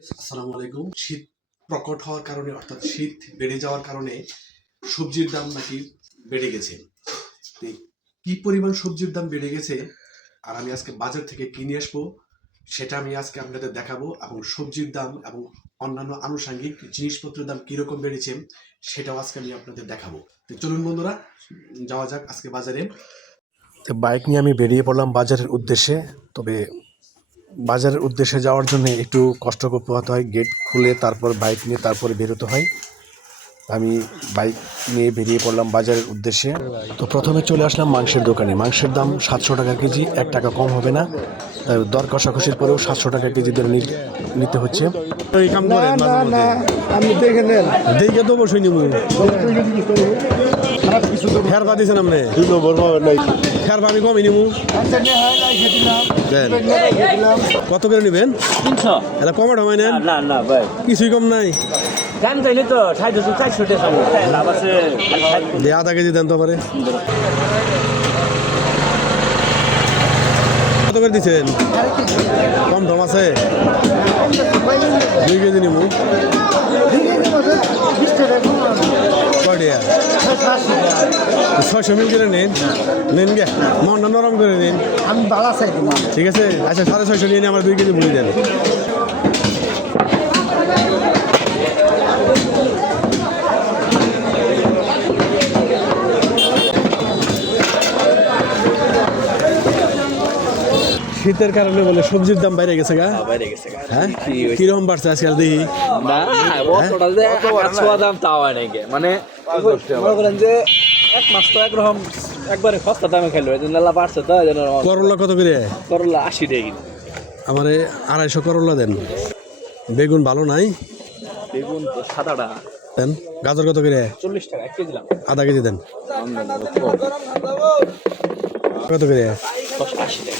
আসসালামু আলাইকুম। শীত প্রকট হওয়ার কারণে অর্থাৎ শীত বেড়ে যাওয়ার কারণে সবজির দাম নাকি বেড়ে গেছে। কি পরিমাণ সবজির দাম বেড়ে গেছে আর আমি আজকে বাজার থেকে কিনে আসবো সেটা আমি আজকে আপনাদের দেখাবো, এবং সবজির দাম এবং অন্যান্য আনুষঙ্গিক জিনিসপত্রের দাম কিরকম বেড়েছে সেটাও আজকে আমি আপনাদের দেখাবো। তো চলুন বন্ধুরা, যাওয়া যাক আজকে বাজারে। তো বাইক নিয়ে আমি বেরিয়ে পড়লাম বাজারের উদ্দেশ্যে। তবে বাজারের উদ্দেশ্যে যাওয়ার জন্য একটু কষ্ট পোহাতে হয়। গেট খুলে তারপর বাইক নিয়ে তারপরে বেরোতে হয়। আমি বাইক নিয়ে বেরিয়ে পড়লাম বাজারের উদ্দেশ্যে। তো প্রথমে চলে আসলাম মাংসের দোকানে। মাংসের দাম 700 টাকা কেজি, 1 টাকা কম হবে না। দর কষাকষির পরেও 700 টাকা কেজি ধরে নিতে হচ্ছে। আমি দেখে নেন দেখে তো অবশ্যই নিব। ফের পা দিয়েছেন আপনি? ফের পা আমি কমই নিব। কত করে নেবেন? 300 এটা কমে ঢমাই নেন। না না ভাই কিছুই কম নাই। দাম চাইলে তো 450 টাকা লাভ আছে। দিয়ে আধা কেজি দেন তো পারে। কত করে দিচ্ছেন? কম ঢম আছে? 2 কেজি নিব। কয়টা? 600 মিল করে নেন গে, মনটা নরম করে নিন। আমি বালা চাই তোমার ঠিক আছে, আচ্ছা 650 নিয়ে আমার 2 কেজি মুড়ি দেন। শীতের কারণে বলে সবজির দাম বাইরে গেছে গা? বাইরে গেছে হ্যাঁ, কিরকম বাড়ছে আজকাল দেখি? না অতটা যে ছোয়া দাম তাও হয় নাকি, মানে মনে করেন যে এক মাস তো একরকম একবারে সস্তা দামে খেলো, এই জন্য বাড়ছে। তো করলা কত করে? করলা 80 টাকা। আমারে 250 করলা দেন। বেগুন ভালো নাই? বেগুন তো সাদাটা দেন। গাজর কত করে? 40 টাকা 1 কেজি। আধা কেজি দেন। কত করে? 80 টাকা।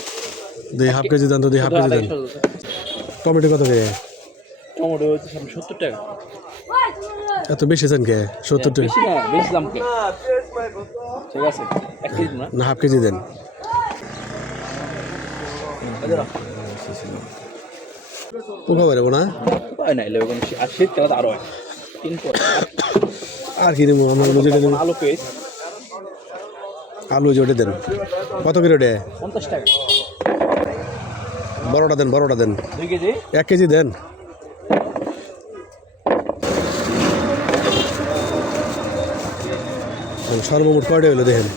2 হাফ কেজি দেন তো, 2 হাফ কেজি দেন। টমেটো কত করে? টমেটো হচ্ছে 70 টাকা। এত বেশি দেন কে? 70 টাকা? বেশি না, বেশি দাম কে? ঠিক আছে 1 কেজি না হাফ কেজি দেন। পোকা বেরোবো না? হয় না, এলে আর শীতকালে আরো হয়। আর কি নেবো আমার? যেটা নেবো আলু পেঁয়াজ আলু জোটে দেন। কত করে ওটা? 50 টাকা। বড়টা দেন, বড়টা দেন। 2 কেজি 1 কেজি দেন। সর্বমোট কয়টা হলো দেখেন?